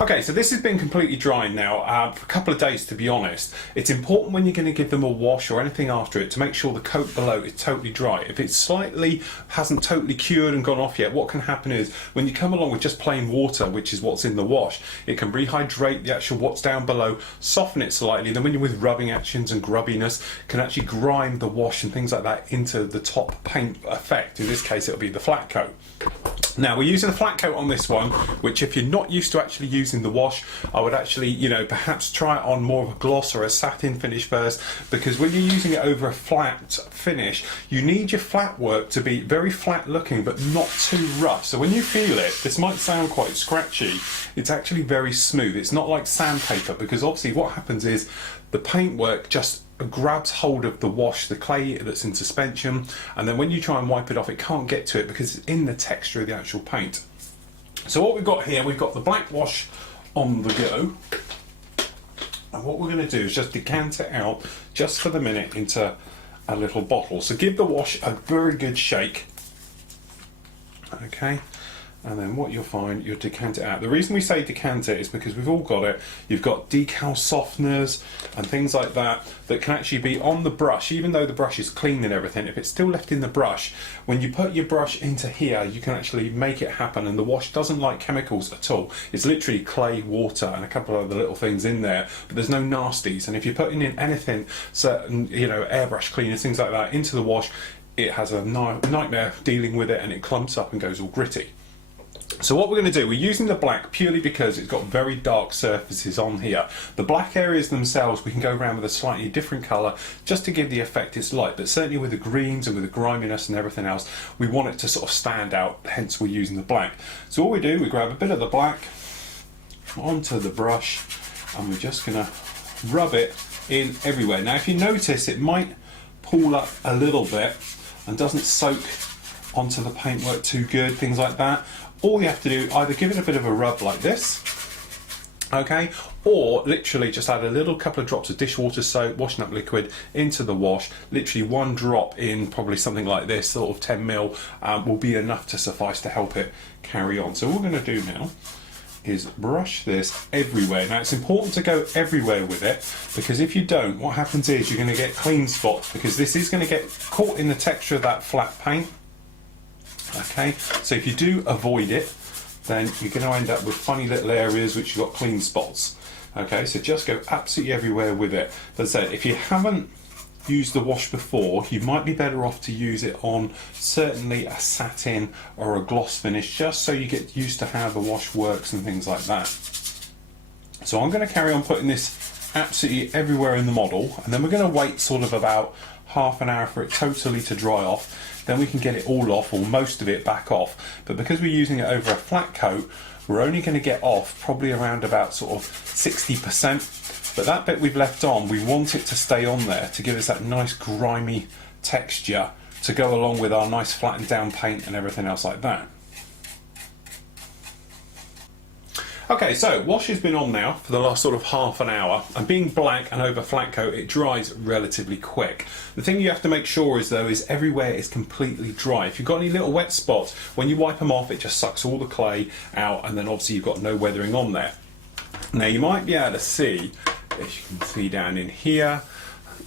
Okay, so this has been completely dry now for a couple of days, to be honest. It's important when you're going to give them a wash or anything after it to make sure the coat below is totally dry. If it slightly hasn't totally cured and gone off yet, what can happen is when you come along with just plain water, which is what's in the wash, it can rehydrate the actual what's down below, soften it slightly, then when you're with rubbing actions and grubbiness, can actually grime the wash and things like that into the top paint effect. In this case, it'll be the flat coat. Now we're using a flat coat on this one, which if you're not used to actually using the wash, I would actually, perhaps try it on more of a gloss or a satin finish first, because when you're using it over a flat finish, you need your flat work to be very flat looking but not too rough. So when you feel it, this might sound quite scratchy, it's actually very smooth. It's not like sandpaper, because obviously what happens is the paintwork just grabs hold of the wash, the clay that's in suspension, and then when you try and wipe it off, it can't get to it because it's in the texture of the actual paint. So what we've got here, we've got the black wash on the go, and what we're going to do is just decant it out just for the minute into a little bottle. So give the wash a very good shake, okay, and then what you'll find, you'll decant it out. The reason we say decant it is because we've all got it. You've got decal softeners and things like that that can actually be on the brush, even though the brush is clean and everything. If it's still left in the brush, when you put your brush into here, you can actually make it happen, and the wash doesn't like chemicals at all. It's literally clay, water, and a couple of other little things in there, but there's no nasties. And if you're putting in anything, certain, airbrush cleaners, things like that, into the wash, it has a nightmare dealing with it, and it clumps up and goes all gritty. So what we're going to do, we're using the black purely because it's got very dark surfaces on here. The black areas themselves, we can go around with a slightly different colour just to give the effect it's light, but certainly with the greens and with the griminess and everything else, we want it to sort of stand out, hence we're using the black. So all we do, we grab a bit of the black onto the brush, and we're just going to rub it in everywhere. Now if you notice, it might pull up a little bit and doesn't soak onto the paintwork too good, things like that. All you have to do, either give it a bit of a rub like this, okay, or literally just add a little couple of drops of dishwater soap, washing up liquid, into the wash. Literally one drop in probably something like this, sort of 10 mil, will be enough to suffice to help it carry on. So what we're going to do now is brush this everywhere. Now it's important to go everywhere with it, because if you don't, what happens is you're going to get clean spots, because this is going to get caught in the texture of that flat paint. Okay, so if you do avoid it, then you're going to end up with funny little areas which you've got clean spots. Okay, so just go absolutely everywhere with it. But as I said, if you haven't used the wash before, you might be better off to use it on certainly a satin or a gloss finish, just so you get used to how the wash works and things like that. So I'm going to carry on putting this absolutely everywhere in the model, and then we're going to wait sort of about half an hour for it totally to dry off. Then we can get it all off, or most of it back off. But because we're using it over a flat coat, we're only going to get off probably around about sort of 60%. But that bit we've left on, we want it to stay on there to give us that nice grimy texture to go along with our nice flattened down paint and everything else like that. Okay, so wash has been on now for the last sort of half an hour, and being black and over flat coat, it dries relatively quick. The thing you have to make sure is though is everywhere is completely dry. If you've got any little wet spots, when you wipe them off, it just sucks all the clay out, and then obviously you've got no weathering on there. Now you might be able to see, as you can see down in here,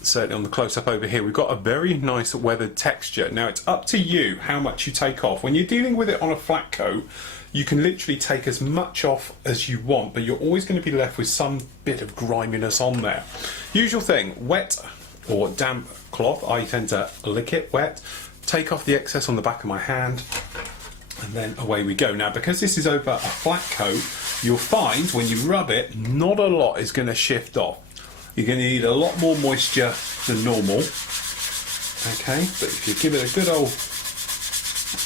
certainly on the close-up over here, we've got a very nice weathered texture. Now it's up to you how much you take off. When you're dealing with it on a flat coat, you can literally take as much off as you want, but you're always going to be left with some bit of griminess on there. Usual thing, wet or damp cloth, I tend to lick it wet, take off the excess on the back of my hand, and then away we go. Now because this is over a flat coat, you'll find when you rub it, not a lot is going to shift off. You're going to need a lot more moisture than normal, okay, but if you give it a good old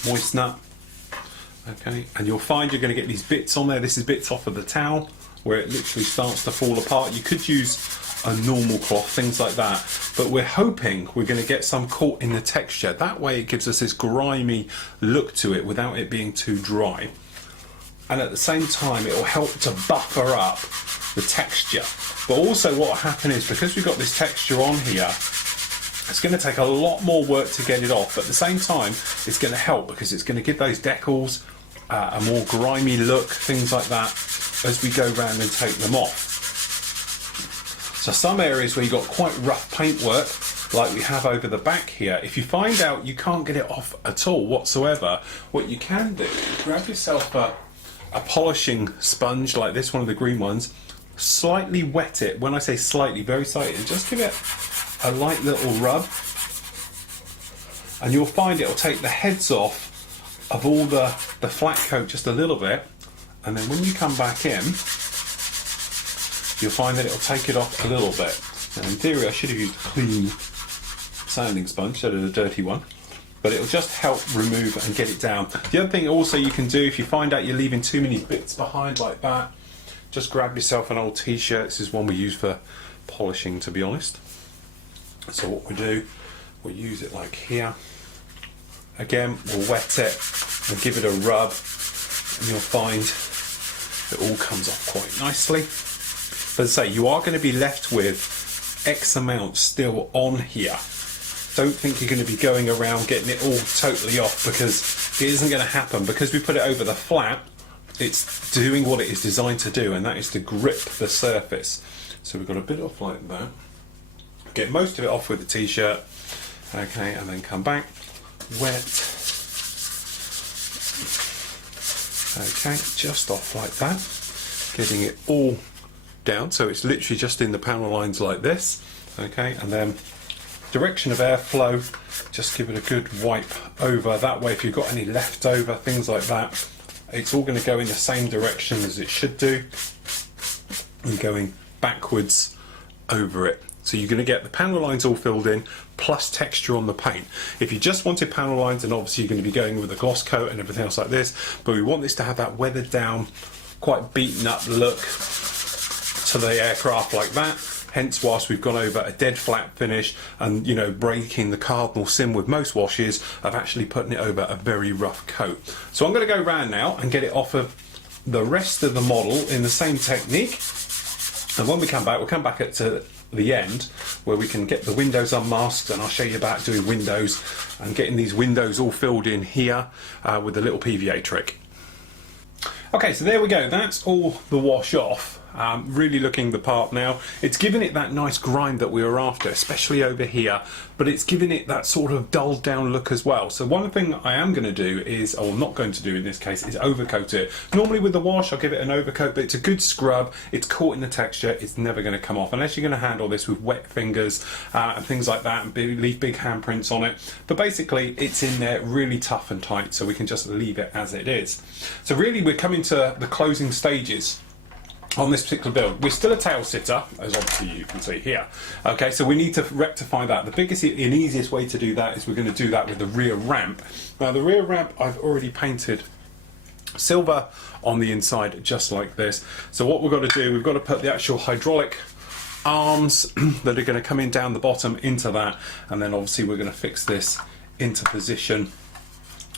moisten up, okay, and you'll find you're going to get these bits on there. This is bits off of the towel where it literally starts to fall apart. You could use a normal cloth, things like that, but we're hoping we're going to get some caught in the texture. That way it gives us this grimy look to it without it being too dry, and at the same time it will help to buffer up the texture. But also what will happen is, because we've got this texture on here, it's going to take a lot more work to get it off, but at the same time it's going to help because it's going to give those decals a more grimy look, things like that, as we go round and take them off. So some areas where you've got quite rough paintwork, like we have over the back here, if you find out you can't get it off at all whatsoever, what you can do is grab yourself a polishing sponge like this, one of the green ones, slightly wet it. When I say slightly, very slightly, and just give it a light little rub, and you'll find it'll take the heads off of all the flat coat just a little bit, and then when you come back in, you'll find that it'll take it off a little bit. Now in theory I should have used a clean sanding sponge instead of a dirty one, but it'll just help remove and get it down. The other thing also you can do, if you find out you're leaving too many bits behind like that, just grab yourself an old t-shirt. This is one we use for polishing, to be honest. So what we do, we'll use it like here. Again, we'll wet it and give it a rub, and you'll find it all comes off quite nicely. But as I say, you are going to be left with X amount still on here. Don't think you're going to be going around getting it all totally off, because it isn't going to happen. Because we put it over the flat, it's doing what it is designed to do, and that is to grip the surface. So we've got a bit off like that. Get most of it off with the t-shirt, okay, and then come back, wet, okay, just off like that, getting it all down so it's literally just in the panel lines like this, okay, and then direction of airflow, just give it a good wipe over. That way if you've got any leftover things like that, it's all going to go in the same direction as it should do, and going backwards over it. So you're going to get the panel lines all filled in, plus texture on the paint. If you just wanted panel lines, then obviously you're going to be going with a gloss coat and everything else like this, but we want this to have that weathered down, quite beaten up look to the aircraft like that. Hence whilst we've gone over a dead flat finish and, you know, breaking the cardinal sin with most washes of actually putting it over a very rough coat. So I'm going to go round now and get it off of the rest of the model in the same technique, and when we come back, we'll come back to the end where we can get the windows unmasked, and I'll show you about doing windows and getting these windows all filled in here with a little PVA trick. Okay, so there we go, that's all the wash off. Really looking the part now. It's given it that nice grind that we were after, especially over here, but it's given it that sort of dulled down look as well. So one thing I am going to do is, or not going to do in this case, is overcoat it. Normally with the wash I'll give it an overcoat, but it's a good scrub, it's caught in the texture, it's never going to come off unless you're going to handle this with wet fingers and things like that and leave big handprints on it. But basically it's in there really tough and tight, so we can just leave it as it is. So really we're coming to the closing stages on this particular build. We're still a tail sitter, as obviously you can see here. Okay, so we need to rectify that. The biggest and easiest way to do that is we're going to do that with the rear ramp. Now the rear ramp I've already painted silver on the inside just like this. So what we've got to do, we've got to put the actual hydraulic arms that are going to come in down the bottom into that, and then obviously we're going to fix this into position,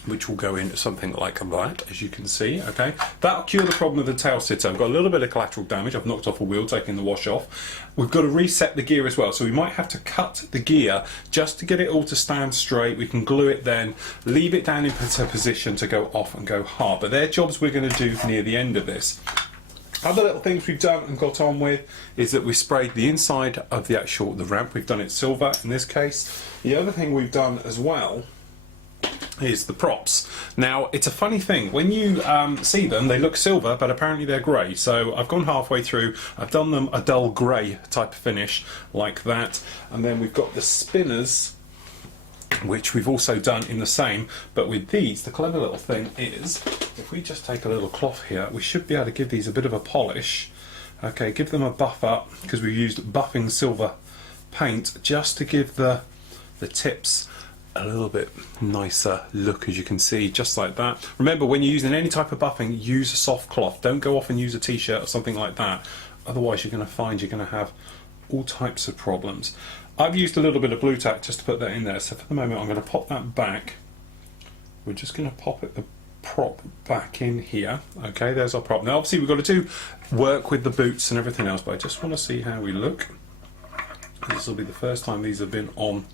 which will go into something like that, as you can see. Okay, that'll cure the problem with the tail sitter. I've got a little bit of collateral damage. I've knocked off a wheel taking the wash off. We've got to reset the gear as well, so we might have to cut the gear just to get it all to stand straight. We can glue it then, leave it down into position to go off and go hard. But they're jobs we're going to do near the end of this. Other little things we've done and got on with is that we sprayed the inside of the ramp. We've done it silver in this case. The other thing we've done as well is the props. Now it's a funny thing, when you see them they look silver, but apparently they're grey. So I've gone halfway through, I've done them a dull grey type of finish like that, and then we've got the spinners, which we've also done in the same, but with these the clever little thing is, if we just take a little cloth here, we should be able to give these a bit of a polish. Okay, give them a buff up, because we've used buffing silver paint just to give the tips a little bit nicer look, as you can see, just like that. Remember, when you're using any type of buffing, use a soft cloth. Don't go off and use a t-shirt or something like that, otherwise you're going to find you're going to have all types of problems. I've used a little bit of blue tack just to put that in there, so for the moment I'm going to pop that back. We're just going to pop the prop back in here. Okay, there's our prop. Now obviously we've got to do work with the boots and everything else, but I just want to see how we look. This will be the first time these have been on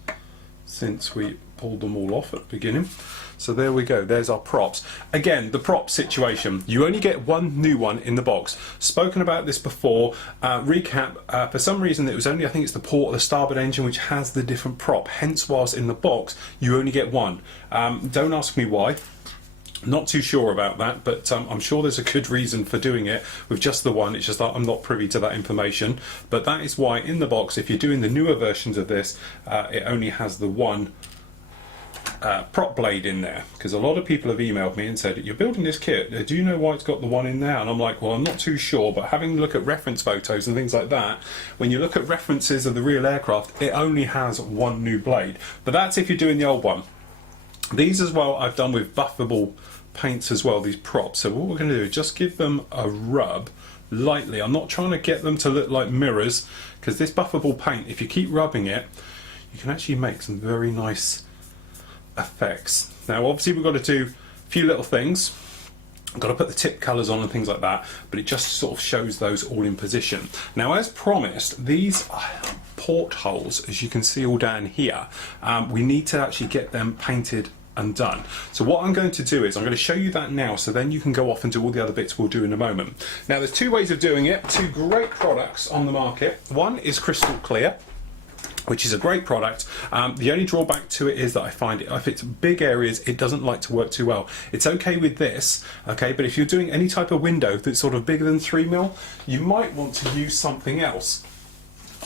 since we pulled them all off at the beginning. So there we go, there's our props. Again, the prop situation, you only get one new one in the box. Spoken about this before. Recap, for some reason it was only, I think it's the port of the starboard engine which has the different prop, hence whilst in the box you only get one. Don't ask me why. Not too sure about that, but I'm sure there's a good reason for doing it with just the one. It's just that I'm not privy to that information, but that is why in the box, if you're doing the newer versions of this, it only has the one prop blade in there, because a lot of people have emailed me and said, you're building this kit, do you know why it's got the one in there? And I'm like, well, I'm not too sure, but having a look at reference photos and things like that, when you look at references of the real aircraft, it only has one new blade. But that's if you're doing the old one. These as well I've done with buffable paints as well, these props. So what we're going to do is just give them a rub lightly. I'm not trying to get them to look like mirrors, because this buffable paint, if you keep rubbing it, you can actually make some very nice effects. Now obviously we've got to do a few little things. I've got to put the tip colours on and things like that, but it just sort of shows those all in position. Now as promised, these portholes, as you can see all down here, we need to actually get them painted and done. So what I'm going to do is I'm going to show you that now, so then you can go off and do all the other bits we'll do in a moment. Now there's two ways of doing it, two great products on the market. One is Crystal Clear, which is a great product. The only drawback to it is that I find it, if it's big areas, it doesn't like to work too well. It's okay with this, okay, but if you're doing any type of window that's sort of bigger than 3mm, you might want to use something else.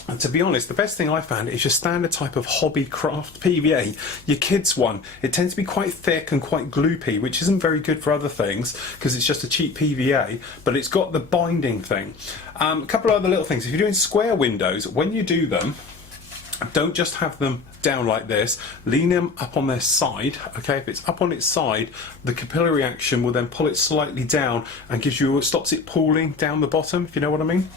And to be honest, the best thing I found is your standard type of hobby craft PVA, your kids one. It tends to be quite thick and quite gloopy, which isn't very good for other things because it's just a cheap PVA, but it's got the binding thing. A couple of other little things. If you're doing square windows, when you do them, don't just have them down like this, lean them up on their side, okay? If it's up on its side, the capillary action will then pull it slightly down and gives you, stops it pooling down the bottom, if you know what I mean.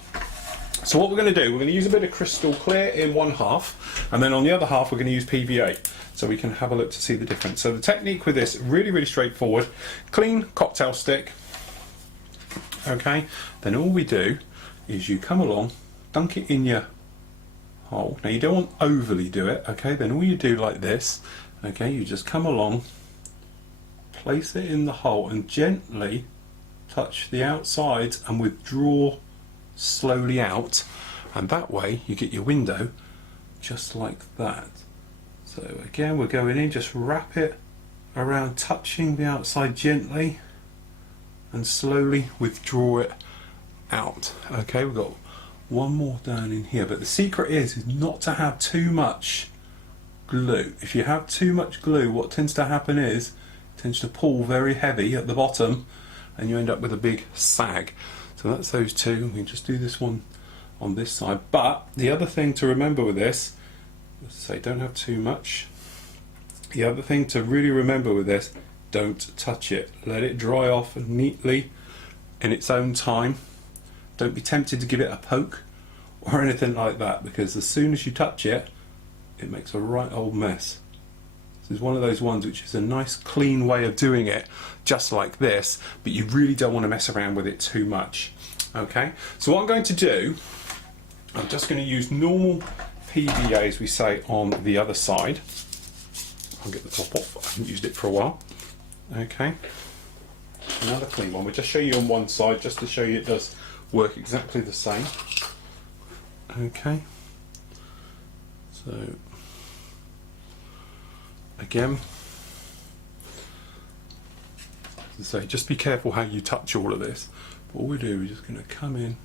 So what we're going to do, we're going to use a bit of Crystal Clear in one half, and then on the other half we're going to use PVA, so we can have a look to see the difference. So the technique with this, really straightforward. Clean cocktail stick, okay? Then all we do is you come along, dunk it in your hole. Now you don't want overly do it, okay? Then all you do like this, okay? You just come along, place it in the hole and gently touch the outsides and withdraw slowly out, and that way you get your window just like that. So again, we're going in, just wrap it around, touching the outside gently and slowly withdraw it out. Okay, we've got one more down in here, but the secret is not to have too much glue. If you have too much glue, what tends to happen is it tends to pull very heavy at the bottom and you end up with a big sag. So that's those two. We can just do this one on this side. But the other thing to remember with this, let's say don't have too much. The other thing to really remember with this, don't touch it. Let it dry off neatly in its own time. Don't be tempted to give it a poke or anything like that, because as soon as you touch it, it makes a right old mess. This is one of those ones which is a nice clean way of doing it, just like this, but you really don't want to mess around with it too much. Okay, so what I'm going to do, I'm just going to use normal PVA, as we say, on the other side. I'll get the top off, I haven't used it for a while. Okay, another clean one. We'll just show you on one side, just to show you it does work exactly the same. Okay, so again, as I say, just be careful how you touch all of this. But all we do is just going to come in,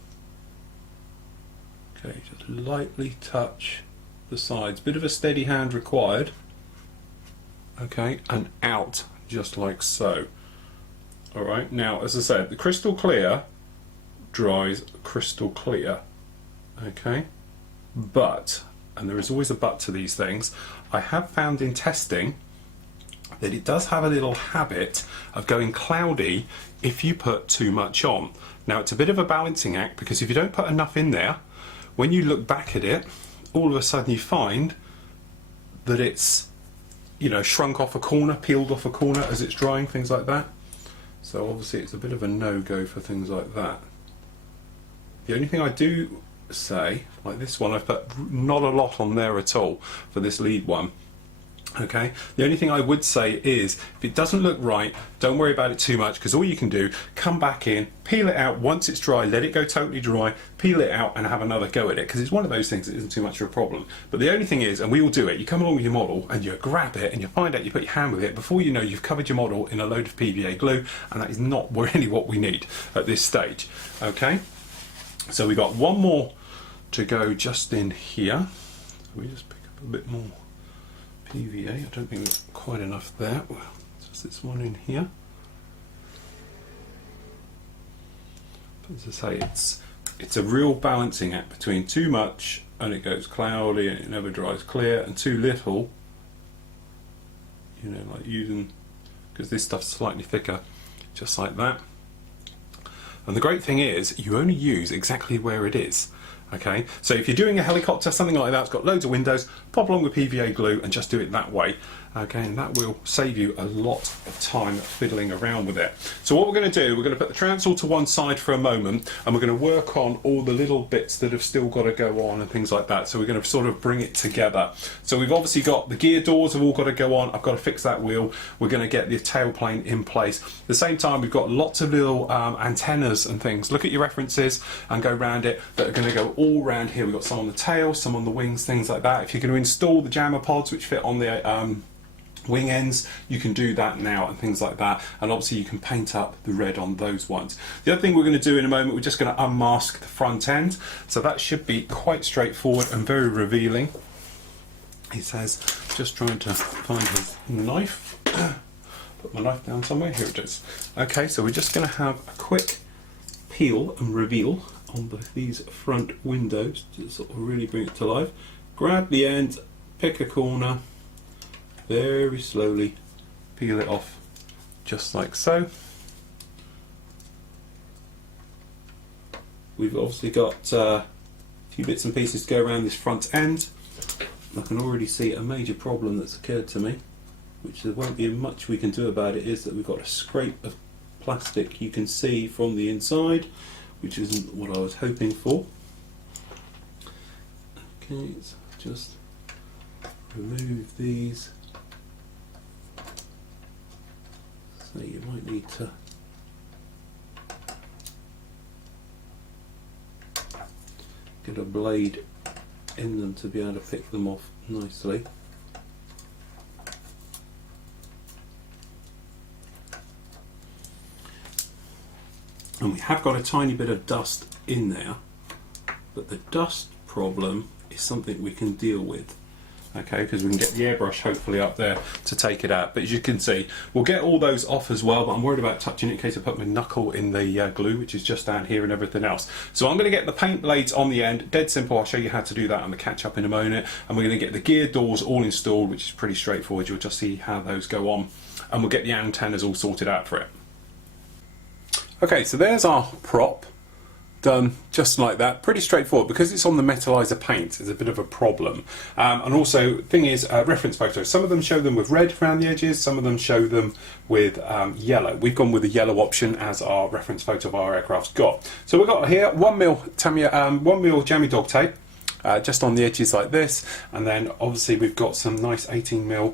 okay, just lightly touch the sides, bit of a steady hand required, okay, and out just like so. Alright, now as I said, the Crystal Clear dries crystal clear, okay, but, and there is always a but to these things, I have found in testing that it does have a little habit of going cloudy if you put too much on. Now it's a bit of a balancing act, because if you don't put enough in there, when you look back at it, all of a sudden you find that it's, you know, shrunk off a corner, peeled off a corner as it's drying, things like that. So obviously it's a bit of a no-go for things like that. The only thing I do say, like this one, I've put not a lot on there at all for this lead one. Okay, the only thing I would say is if it doesn't look right, don't worry about it too much, because all you can do, come back in, peel it out once it's dry, let it go totally dry, peel it out and have another go at it, because it's one of those things that isn't too much of a problem. But the only thing is, and we all do it, you come along with your model and you grab it and you find out you put your hand with it, before you know you've covered your model in a load of PVA glue, and that is not really what we need at this stage. Okay, so we got one more to go just in here. So we just pick up a bit more PVA. I don't think there's quite enough there. Well, just this one in here. But as I say, it's a real balancing act between too much and it goes cloudy and it never dries clear, and too little, you know, like using, because this stuff's slightly thicker, just like that. And the great thing is, you only use exactly where it is. Okay, so if you're doing a helicopter, something like that, it's got loads of windows, pop along with PVA glue and just do it that way. Okay, and that will save you a lot of time fiddling around with it. So what we're going to do, we're going to put the Transall to one side for a moment, and we're going to work on all the little bits that have still got to go on and things like that. So we're going to sort of bring it together. So we've obviously got the gear doors have all got to go on. I've got to fix that wheel. We're going to get the tailplane in place. At the same time, we've got lots of little antennas and things. Look at your references and go around it, that are going to go all around here. We've got some on the tail, some on the wings, things like that. If you're going to install the jammer pods which fit on the wing ends, you can do that now and things like that, and obviously you can paint up the red on those ones. The other thing we're going to do in a moment, we're just going to unmask the front end, so that should be quite straightforward and very revealing. He says, just trying to find his knife. Put my knife down somewhere, here it is. Okay, so we're just going to have a quick peel and reveal on both these front windows to sort of really bring it to life. Grab the end, pick a corner, very slowly peel it off, just like so. We've obviously got a few bits and pieces to go around this front end. I can already see a major problem that's occurred to me, which there won't be much we can do about it, is that we've got a scrape of plastic you can see from the inside, which isn't what I was hoping for. Okay, so just remove these. So you might need to get a blade in them to be able to pick them off nicely. And we have got a tiny bit of dust in there, but the dust problem is something we can deal with. Okay, because we can get the airbrush hopefully up there to take it out. But as you can see, we'll get all those off as well, but I'm worried about touching it in case I put my knuckle in the glue, which is just down here, and everything else. So I'm going to get the paint blades on the end, dead simple. I'll show you how to do that on the catch up in a moment. And we're going to get the gear doors all installed, which is pretty straightforward. You'll just see how those go on. And we'll get the antennas all sorted out for it. Okay, so there's our prop. Done just like that, pretty straightforward. Because it's on the metallizer paint, it's a bit of a problem. And also, thing is, reference photos. Some of them show them with red around the edges, some of them show them with yellow. We've gone with the yellow option as our reference photo of our aircraft's got. So we've got here 1mm jammy dog tape, just on the edges like this, and then obviously we've got some nice 18mm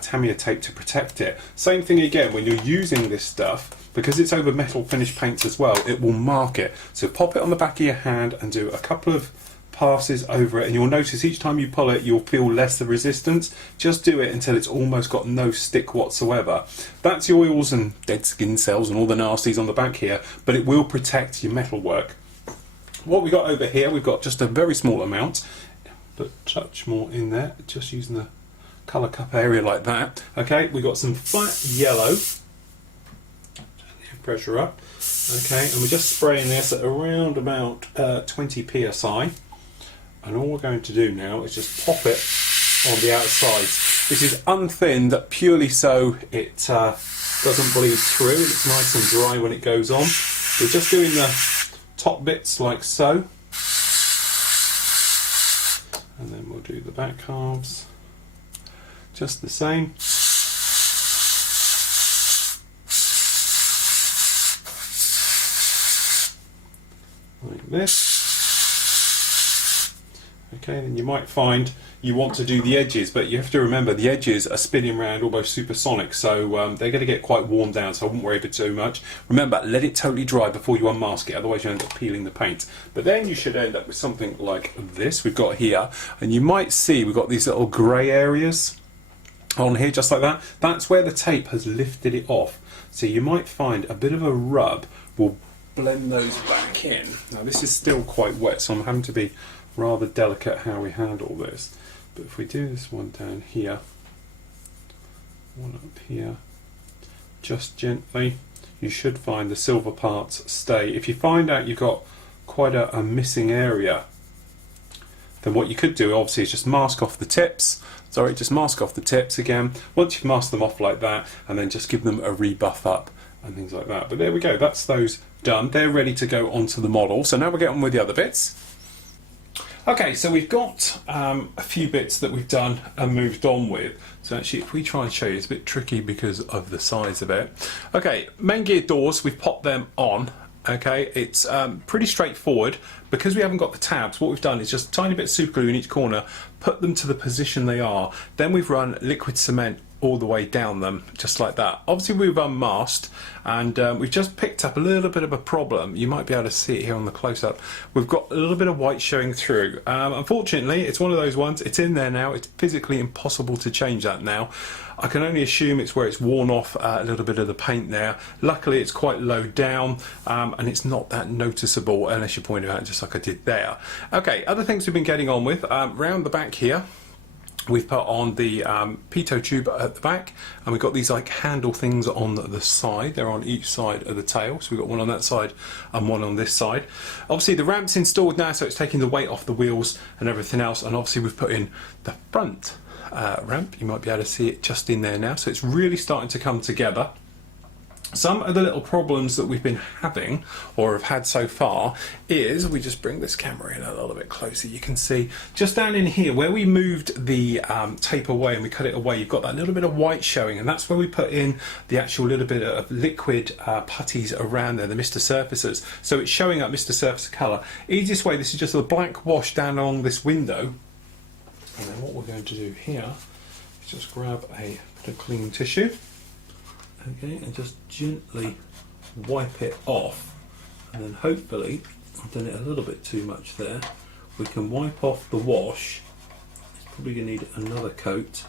Tamiya tape to protect it. Same thing again, when you're using this stuff, because it's over metal finish paints as well, it will mark it. So pop it on the back of your hand and do a couple of passes over it, and you'll notice each time you pull it, you'll feel less the resistance. Just do it until it's almost got no stick whatsoever. That's the oils and dead skin cells and all the nasties on the back here, but it will protect your metal work. What we got over here, we've got just a very small amount, but touch more in there, just using the colour cup area like that. Okay, we've got some flat yellow. Pressure up. Okay, and we're just spraying this at around about 20 psi. And all we're going to do now is just pop it on the outside. This is unthinned purely so it doesn't bleed through. It's nice and dry when it goes on. We're just doing the top bits like so. And then we'll do the back halves just the same. Like this. Okay, then you might find you want to do the edges, but you have to remember the edges are spinning around almost supersonic, so they're going to get quite worn down, so I wouldn't worry about it too much. Remember, let it totally dry before you unmask it, otherwise you end up peeling the paint. But then you should end up with something like this we've got here, and you might see we've got these little grey areas on here, just like that. That's where the tape has lifted it off. So you might find a bit of a rub will blend those back in. Now this is still quite wet, so I'm having to be rather delicate how we handle this. But if we do this one down here, one up here, just gently, you should find the silver parts stay. If you find out you've got quite a missing area, then what you could do obviously is just mask off the tips. Sorry, just mask off the tips again. Once you've masked them off like that, and then just give them a rebuff up and things like that. But there we go, that's those done. They're ready to go onto the model. So now we'll get on with the other bits. Okay, so we've got a few bits that we've done and moved on with. So actually, if we try and show you, it's a bit tricky because of the size of it. Okay, main gear doors, we've popped them on. Okay, it's pretty straightforward. Because we haven't got the tabs, what we've done is just a tiny bit of super glue in each corner, put them to the position they are. Then we've run liquid cement all the way down them, just like that. Obviously we've unmasked, and we've just picked up a little bit of a problem. You might be able to see it here on the close-up. We've got a little bit of white showing through. Unfortunately, it's one of those ones, it's in there now, it's physically impossible to change that now. I can only assume it's where it's worn off a little bit of the paint there. Luckily it's quite low down, and it's not that noticeable unless you point it out just like I did there. Okay, other things we've been getting on with, round the back here, we've put on the pitot tube at the back, and we've got these like handle things on the side. They're on each side of the tail, so we've got one on that side and one on this side. Obviously the ramp's installed now, so it's taking the weight off the wheels and everything else, and obviously we've put in the front ramp. You might be able to see it just in there now, so it's really starting to come together. Some of the little problems that we've been having, or have had so far, is, we just bring this camera in a little bit closer, you can see just down in here where we moved the tape away and we cut it away, you've got that little bit of white showing, and that's where we put in the actual little bit of liquid putties around there, the Mr. Surfacers, so it's showing up Mr. Surfacer colour. Easiest way, this is just a black wash down along this window, and then what we're going to do here is just grab a bit of clean tissue. Okay, and just gently wipe it off, and then hopefully, I've done it a little bit too much there, we can wipe off the wash. It's probably going to need another coat.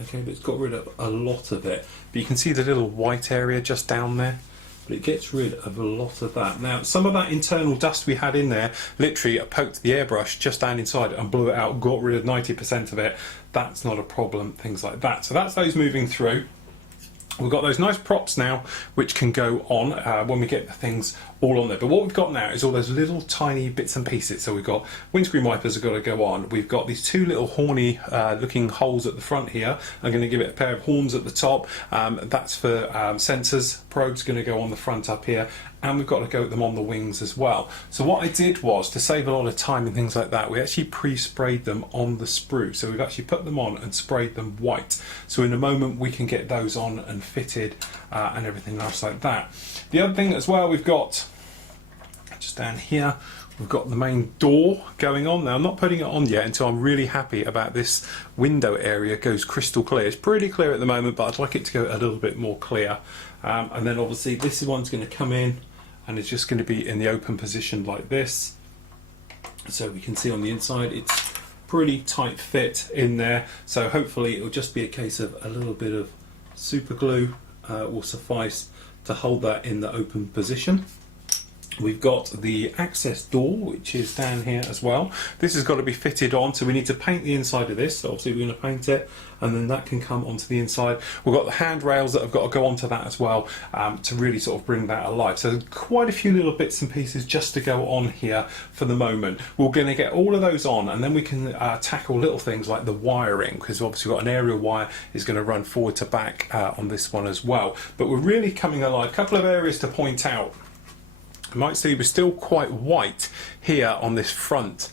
Okay, but it's got rid of a lot of it. But you can see the little white area just down there. But it gets rid of a lot of that. Now, some of that internal dust we had in there, literally I poked the airbrush just down inside and blew it out, got rid of 90% of it. That's not a problem, things like that. So that's those moving through. We've got those nice props now which can go on when we get the things all on there. But what we've got now is all those little tiny bits and pieces. So we've got windscreen wipers have got to go on. We've got these two little horny looking holes at the front here. I'm going to give it a pair of horns at the top. That's for sensors. Probe's going to go on the front up here. And we've got to go them on the wings as well. So what I did was, to save a lot of time and things like that, we actually pre-sprayed them on the sprue. So we've actually put them on and sprayed them white. So in a moment we can get those on and fitted and everything else like that. The other thing as well, we've got just down here, we've got the main door going on. Now I'm not putting it on yet until I'm really happy about this window area goes crystal clear. It's pretty clear at the moment, but I'd like it to go a little bit more clear. And then obviously this one's going to come in and it's just going to be in the open position like this. So we can see on the inside it's pretty tight fit in there. So hopefully it'll just be a case of a little bit of super glue will suffice to hold that in the open position. We've got the access door, which is down here as well. This has got to be fitted on, so we need to paint the inside of this. So obviously we're going to paint it, and then that can come onto the inside. We've got the handrails that have got to go onto that as well, to really sort of bring that alive. So quite a few little bits and pieces just to go on here for the moment. We're going to get all of those on, and then we can tackle little things like the wiring, because obviously we've got an aerial wire is going to run forward to back on this one as well. But we're really coming alive. A couple of areas to point out. You might see we're still quite white here on this front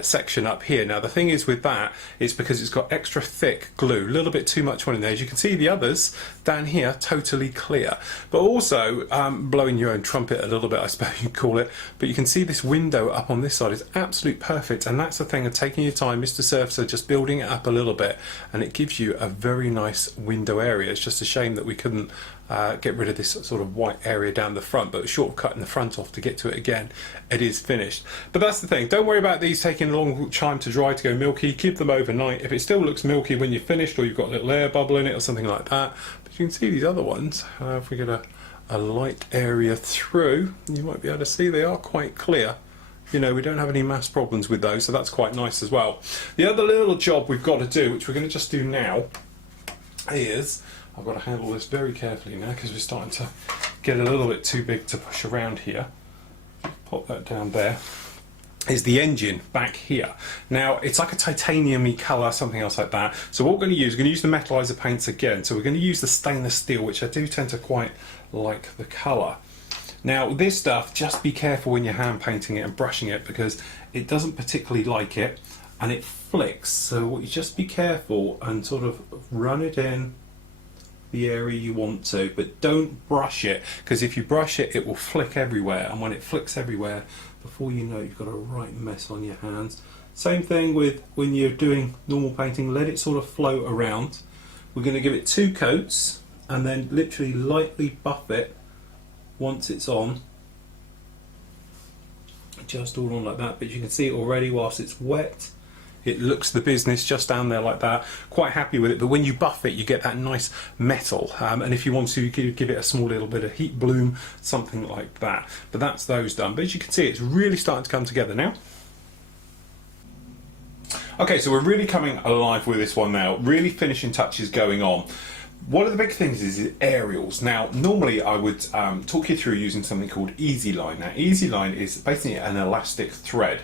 section up here. Now the thing is with that, it's because it's got extra thick glue, a little bit too much one in there. As you can see, the others down here totally clear, but also blowing your own trumpet a little bit, I suppose you'd call it, but you can see this window up on this side is absolute perfect, and that's the thing of taking your time, Mr. Surfacer, just building it up a little bit, and it gives you a very nice window area. It's just a shame that we couldn't get rid of this sort of white area down the front, but short of cutting the front off to get to it again, it is finished. But that's the thing, don't worry about these taking a long time to dry to go milky. Keep them overnight. If it still looks milky when you're finished, or you've got a little air bubble in it or something like that, but you can see these other ones, if we get a light area through, you might be able to see they are quite clear. You know, we don't have any mass problems with those, so that's quite nice as well. The other little job we've got to do, which we're going to just do now, is I've got to handle this very carefully now because we're starting to get a little bit too big to push around here. Pop that down there. Is the engine back here. Now it's like a titanium-y colour, something else like that. So what we're going to use the metallizer paints again. So we're going to use the stainless steel, which I do tend to quite like the colour. Now this stuff, just be careful when you're hand painting it and brushing it, because it doesn't particularly like it and it flicks. So you just be careful and sort of run it in the area you want to, but don't brush it, because if you brush it, it will flick everywhere, and when it flicks everywhere, before you know, you've got a right mess on your hands. Same thing with when you're doing normal painting, let it sort of float around. We're going to give it 2 coats and then literally lightly buff it once it's on, just all on like that. But you can see it already whilst it's wet, it looks the business just down there like that. Quite happy with it, but when you buff it, you get that nice metal. And if you want to, you could give it a small little bit of heat bloom, something like that. But that's those done. But as you can see, it's really starting to come together now. Okay, so we're really coming alive with this one now. Really finishing touches going on. One of the big things is aerials. Now, normally I would talk you through using something called Easy Line. Now, Easy Line is basically an elastic thread.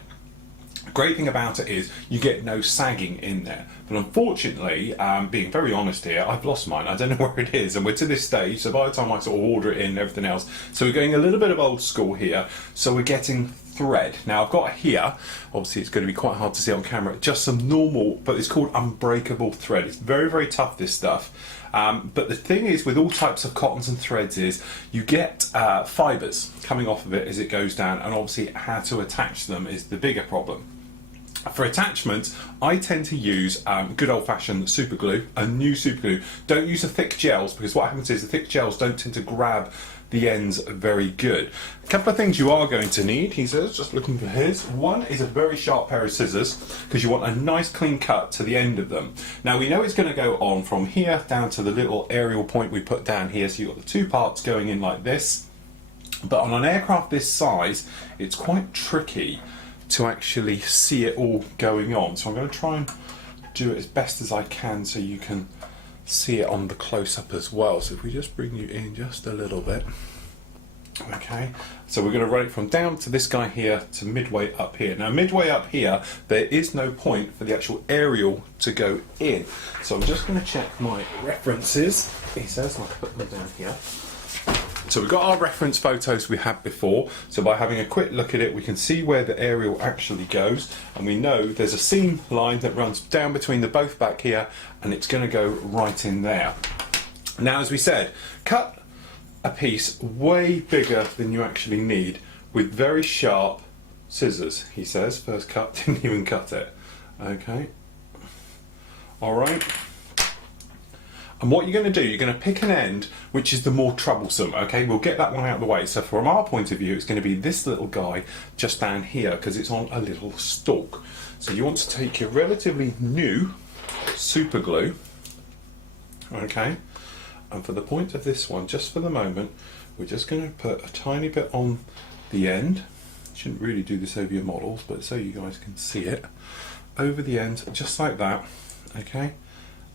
Great thing about it is you get no sagging in there, but unfortunately, being very honest here, I've lost mine. I don't know where it is, and we're to this stage, so by the time I sort of order it in and everything else, so we're going a little bit of old school here. So we're getting thread. Now I've got here, obviously it's going to be quite hard to see on camera, just some normal, but it's called unbreakable thread. It's very, very tough, this stuff. But the thing is with all types of cottons and threads is you get fibres coming off of it as it goes down, and obviously how to attach them is the bigger problem. For attachments, I tend to use good old-fashioned super glue, a new super glue. Don't use the thick gels, because what happens is the thick gels don't tend to grab the ends very good. A couple of things you are going to need, he says, just looking for his. One is a very sharp pair of scissors, because you want a nice clean cut to the end of them. Now we know it's going to go on from here down to the little aerial point we put down here, so you've got the 2 parts going in like this. But on an aircraft this size, it's quite tricky to actually see it all going on. So I'm going to try and do it as best as I can so you can see it on the close-up as well. So if we just bring you in just a little bit. Okay, so we're going to run it from down to this guy here to midway up here. Now midway up here, there is no point for the actual aerial to go in. So I'm just going to check my references. He says, I'll put them down here. So we've got our reference photos we had before, so by having a quick look at it we can see where the aerial actually goes, and we know there's a seam line that runs down between the both back here, and it's going to go right in there. Now as we said, cut a piece way bigger than you actually need with very sharp scissors, he says. First cut, didn't even cut it. Okay, alright. And what you're going to do, you're going to pick an end which is the more troublesome, okay? We'll get that one out of the way. So from our point of view, it's going to be this little guy just down here, because it's on a little stalk. So you want to take your relatively new super glue, okay? And for the point of this one, just for the moment, we're just going to put a tiny bit on the end. Shouldn't really do this over your models, but so you guys can see it. Over the end, just like that, okay?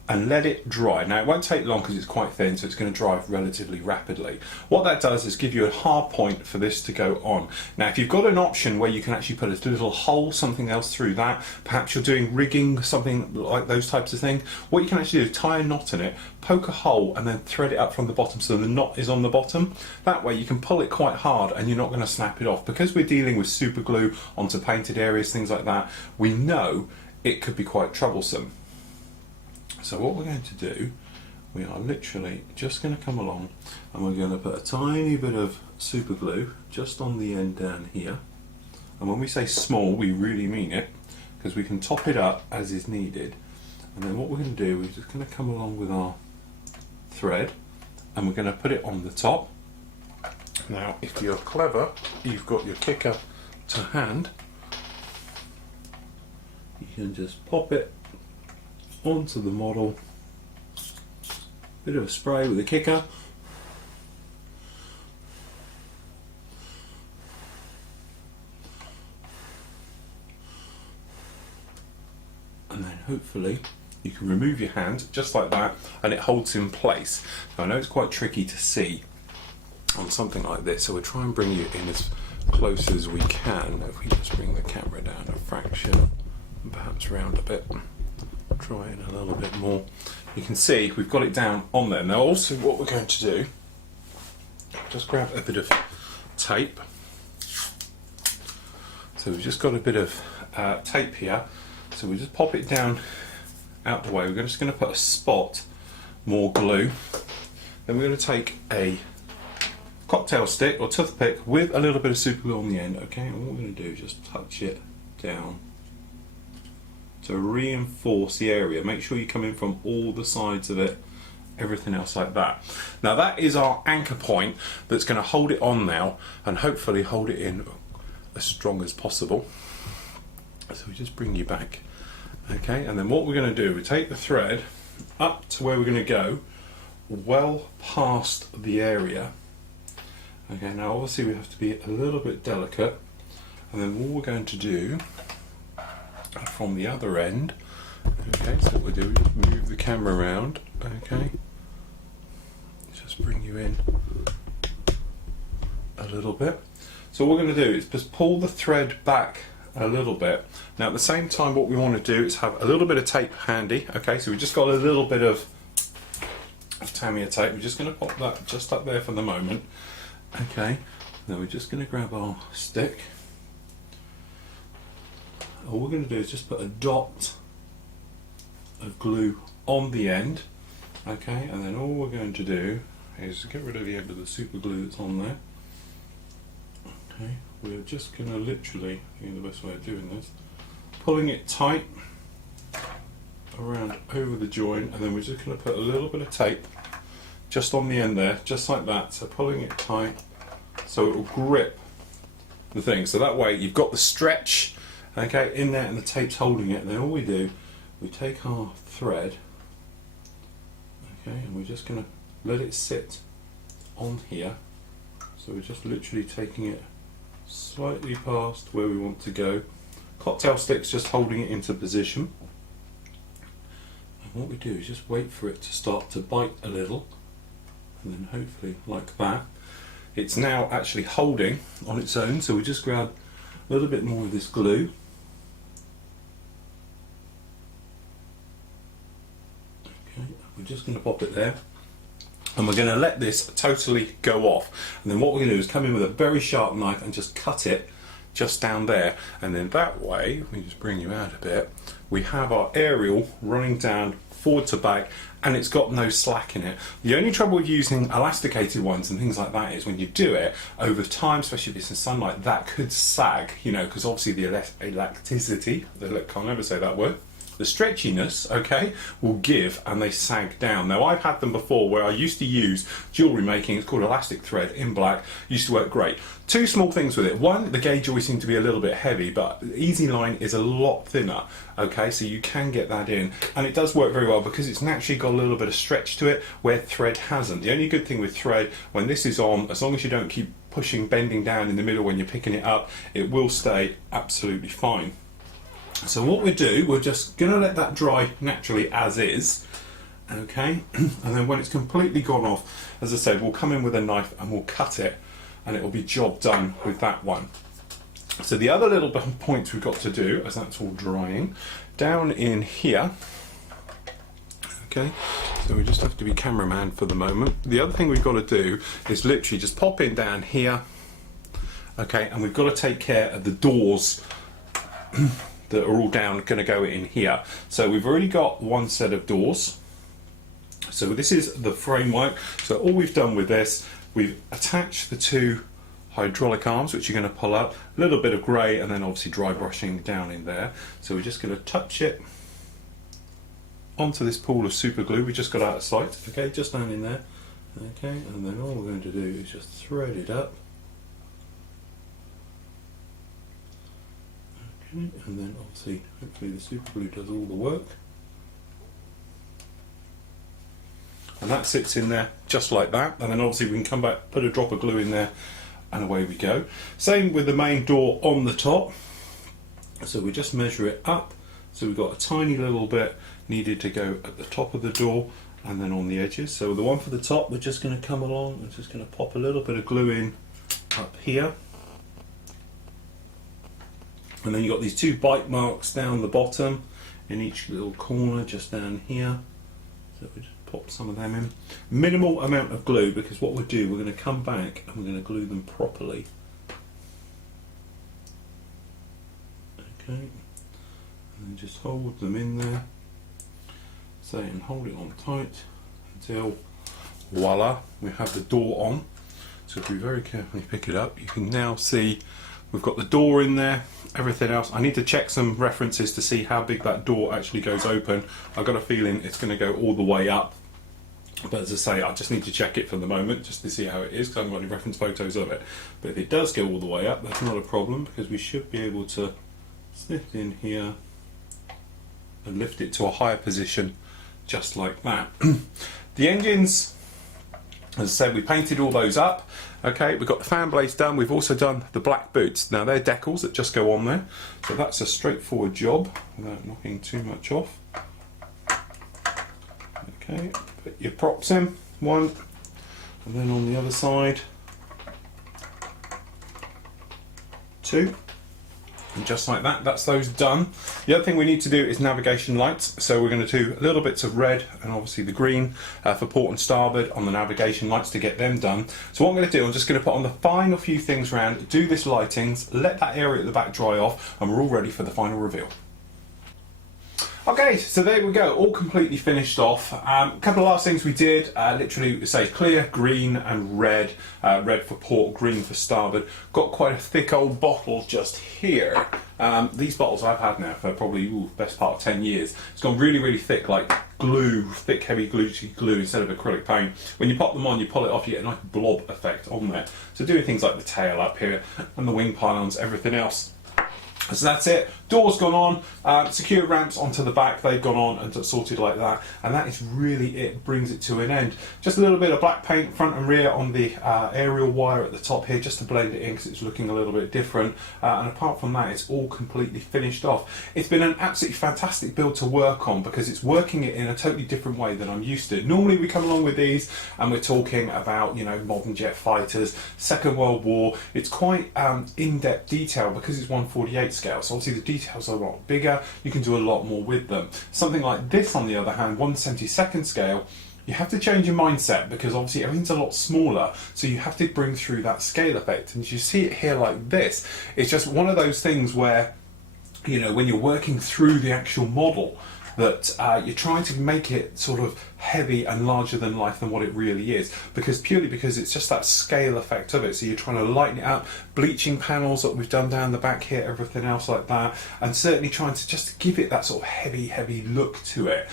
and let it dry. Now it won't take long because it's quite thin, so it's going to dry relatively rapidly. What that does is give you a hard point for this to go on. Now if you've got an option where you can actually put a little hole, something else through that, perhaps you're doing rigging, something like those types of things, what you can actually do is tie a knot in it, poke a hole and then thread it up from the bottom so the knot is on the bottom. That way you can pull it quite hard and you're not going to snap it off. Because we're dealing with super glue onto painted areas, things like that, we know it could be quite troublesome. So what we're going to do, we are literally just going to come along and we're going to put a tiny bit of super glue just on the end down here. And when we say small, we really mean it, because we can top it up as is needed. And then what we're going to do, we're just going to come along with our thread and we're going to put it on the top. Now if you're clever, you've got your kicker to hand, you can just pop it onto the model, bit of a spray with a kicker, and then hopefully you can remove your hand just like that and it holds in place. Now, I know it's quite tricky to see on something like this, so we'll try and bring you in as close as we can. If we just bring the camera down a fraction and perhaps round a bit, try it a little bit more. You can see we've got it down on there. Now also what we're going to do, just grab a bit of tape. So we've just got a bit of tape here, so we just pop it down out the way. We're just going to put a spot more glue, then we're going to take a cocktail stick or toothpick with a little bit of super glue on the end, okay, and what we're going to do is just touch it down to reinforce the area. Make sure you come in from all the sides of it, everything else like that. Now that is our anchor point that's going to hold it on now and hopefully hold it in as strong as possible. So we just bring you back, okay, and then what we're going to do, we take the thread up to where we're going to go, well past the area. Okay, now obviously we have to be a little bit delicate, and then what we're going to do from the other end, okay, so what we do, we just move the camera around, okay, just bring you in a little bit. So what we're going to do is just pull the thread back a little bit. Now at the same time what we want to do is have a little bit of tape handy, okay, so we just got a little bit of Tamiya tape. We're just going to pop that just up there for the moment, okay, then we're just going to grab our stick. All we're going to do is just put a dot of glue on the end, okay, and then all we're going to do is get rid of the end of the super glue that's on there. Okay, we're just going to literally, I think the best way of doing this, pulling it tight around over the joint, and then we're just going to put a little bit of tape just on the end there, just like that, so pulling it tight so it will grip the thing, so that way you've got the stretch, okay, in there and the tape's holding it. And then all we do, we take our thread, okay, and we're just going to let it sit on here, so we're just literally taking it slightly past where we want to go. Cocktail stick's just holding it into position, and what we do is just wait for it to start to bite a little, and then hopefully like that it's now actually holding on its own. So we just grab a little bit more of this glue, okay, we're just going to pop it there, and we're going to let this totally go off, and then what we're going to do is come in with a very sharp knife and just cut it just down there, and then that way, let me just bring you out a bit, we have our aerial running down forward to back, and it's got no slack in it. The only trouble with using elasticated ones and things like that is when you do it over time, especially if it's in sunlight, that could sag, you know, because obviously the elasticity, I can't ever say that word, the stretchiness, okay, will give and they sag down. Now I've had them before where I used to use jewellery making, it's called elastic thread in black, used to work great. Two small things with it. One, the gauge always seemed to be a little bit heavy, but Easy Line is a lot thinner, okay, so you can get that in, and it does work very well because it's naturally got a little bit of stretch to it where thread hasn't. The only good thing with thread, when this is on, as long as you don't keep pushing, bending down in the middle when you're picking it up, it will stay absolutely fine. So what we do, we're just going to let that dry naturally as is, Okay, and then when it's completely gone off, as I said, we'll come in with a knife and we'll cut it, and it will be job done with that one. So the other little points we've got to do, as that's all drying, down in here. Okay, so we just have to be cameraman for the moment. The other thing we've got to do is literally just pop in down here. Okay, and we've got to take care of the doors that are all down, going to go in here. So we've already got one set of doors. So this is the framework. So all we've done with this, we've attached the two hydraulic arms, which you're going to pull up, a little bit of grey, and then obviously dry brushing down in there. So we're just going to touch it onto this pool of super glue we just got out of sight. Okay, just down in there. Okay, and then all we're going to do is just thread it up. Okay, and then obviously, hopefully the super glue does all the work. And that sits in there just like that, and then obviously we can come back, put a drop of glue in there, and away we go. Same with the main door on the top. So we just measure it up. So we've got a tiny little bit needed to go at the top of the door and then on the edges. So the one for the top, we're just going to come along and just going to pop a little bit of glue in up here. And then you've got these two bite marks down the bottom in each little corner just down here. So we just pop some of them in. Minimal amount of glue, because what we'll do, we're going to come back and we're going to glue them properly. Okay, and then just hold them in there. Say, and hold it on tight until voila, we have the door on. So if we very carefully pick it up, you can now see we've got the door in there, everything else. I need to check some references to see how big that door actually goes open. I've got a feeling it's going to go all the way up. But as I say, I just need to check it for the moment just to see how it is, because I haven't got any reference photos of it. But if it does go all the way up, that's not a problem, because we should be able to snip it in here and lift it to a higher position just like that. The engines, as I said, we painted all those up. Okay, we've got the fan blades done. We've also done the black boots. Now they're decals that just go on there, so that's a straightforward job without knocking too much off. Okay, put your props in, one, and then on the other side, two. And just like that, that's those done. The other thing we need to do is navigation lights. So we're going to do little bits of red and obviously the green for port and starboard on the navigation lights to get them done. So what I'm going to do, I'm just going to put on the final few things around, do this lightings, let that area at the back dry off, and we're all ready for the final reveal. Okay, so there we go, all completely finished off. A couple of last things we did, literally say clear, green and red. Red for port, green for starboard. Got quite a thick old bottle just here. These bottles I've had now for probably best part of 10 years. It's gone really, really thick, like glue, thick, heavy glue instead of acrylic paint. When you pop them on, you pull it off, you get a nice blob effect on there. So doing things like the tail up here and the wing pylons, everything else. So that's it. Doors gone on, secure ramps onto the back, they've gone on and sorted like that, and that is really it, brings it to an end. Just a little bit of black paint front and rear on the aerial wire at the top here, just to blend it in because it's looking a little bit different, and apart from that it's all completely finished off. It's been an absolutely fantastic build to work on because it's working it in a totally different way than I'm used to. Normally we come along with these and we're talking about, you know, modern jet fighters, Second World War. It's quite in-depth detail because it's 1/48 scale, so obviously the details are a lot bigger, you can do a lot more with them. Something like this, on the other hand, 1/72 scale, you have to change your mindset because obviously everything's a lot smaller, so you have to bring through that scale effect. And you see it here like this, it's just one of those things where, you know, when you're working through the actual model, that you're trying to make it sort of heavy and larger than life than what it really is, purely because it's just that scale effect of it. So you're trying to lighten it up, bleaching panels that we've done down the back here, everything else like that, and certainly trying to just give it that sort of heavy look to it,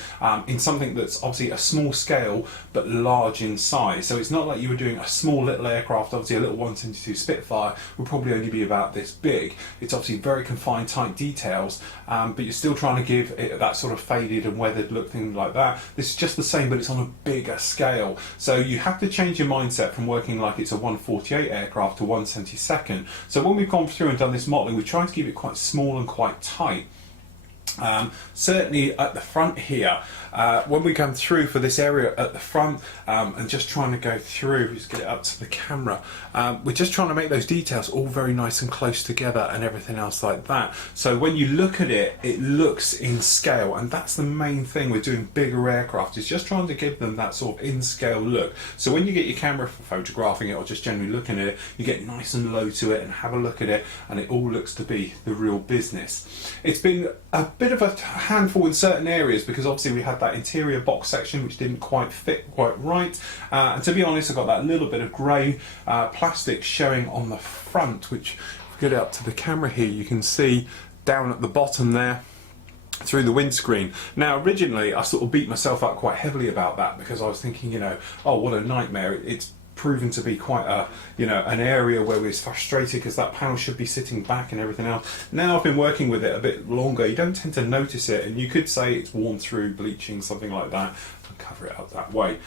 in something that's obviously a small scale but large in size. So it's not like you were doing a small little aircraft. Obviously a little 172 Spitfire would probably only be about this big. It's obviously very confined, tight details, but you're still trying to give it that sort of faded and weathered look, things like that. This is just the same, but it's on a bigger scale. So you have to change your mindset from working like it's a 1/48 aircraft to 1/72. So when we've gone through and done this modelling, we've tried to keep it quite small and quite tight. Certainly at the front here, when we come through for this area at the front, and just trying to go through, just get it up to the camera, we're just trying to make those details all very nice and close together and everything else like that. So when you look at it, it looks in scale, and that's the main thing with doing bigger aircraft, is just trying to give them that sort of in scale look. So when you get your camera for photographing it or just generally looking at it, you get nice and low to it and have a look at it, and it all looks to be the real business. It's been a bit of a handful in certain areas because obviously we had that interior box section which didn't quite fit quite right, and to be honest, I got that little bit of grey plastic showing on the front, which if we get it up to the camera here, you can see down at the bottom there through the windscreen. Now originally I sort of beat myself up quite heavily about that because I was thinking, you know, oh, what a nightmare. It's proven to be quite a, you know, an area where we're frustrated because that panel should be sitting back and everything else. Now I've been working with it a bit longer, you don't tend to notice it, and you could say it's worn through, bleaching, something like that, and cover it up that way.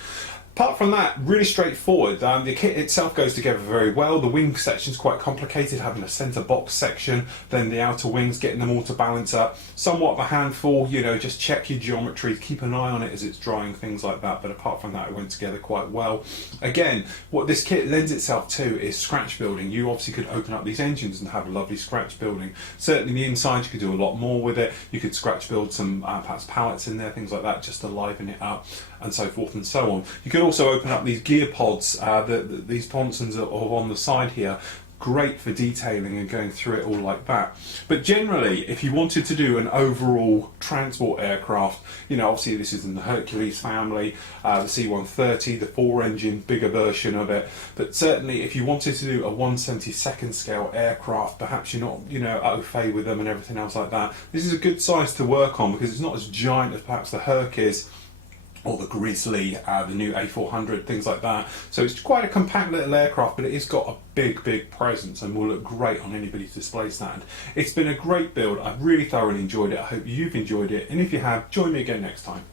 Apart from that, really straightforward. The kit itself goes together very well. The wing section is quite complicated, having a centre box section, then the outer wings, getting them all to balance up. Somewhat of a handful, you know, just check your geometry, keep an eye on it as it's drying, things like that. But apart from that, it went together quite well. Again, what this kit lends itself to is scratch building. You obviously could open up these engines and have a lovely scratch building. Certainly the inside, you could do a lot more with it. You could scratch build some perhaps pallets in there, things like that, just to liven it up, and so forth and so on. You could also open up these gear pods, these sponsons are on the side here, great for detailing and going through it all like that. But generally, if you wanted to do an overall transport aircraft, you know, obviously this is in the Hercules family, the C-130, the 4-engine, bigger version of it, but certainly if you wanted to do a 1/72nd scale aircraft, perhaps you're not, you know, au fait with them and everything else like that, this is a good size to work on because it's not as giant as perhaps the Herc is, or the Grizzly, the new A400, things like that. So it's quite a compact little aircraft, but it has got a big presence and will look great on anybody's display stand. It's been a great build. I've really thoroughly enjoyed it. I hope you've enjoyed it, and if you have, join me again next time.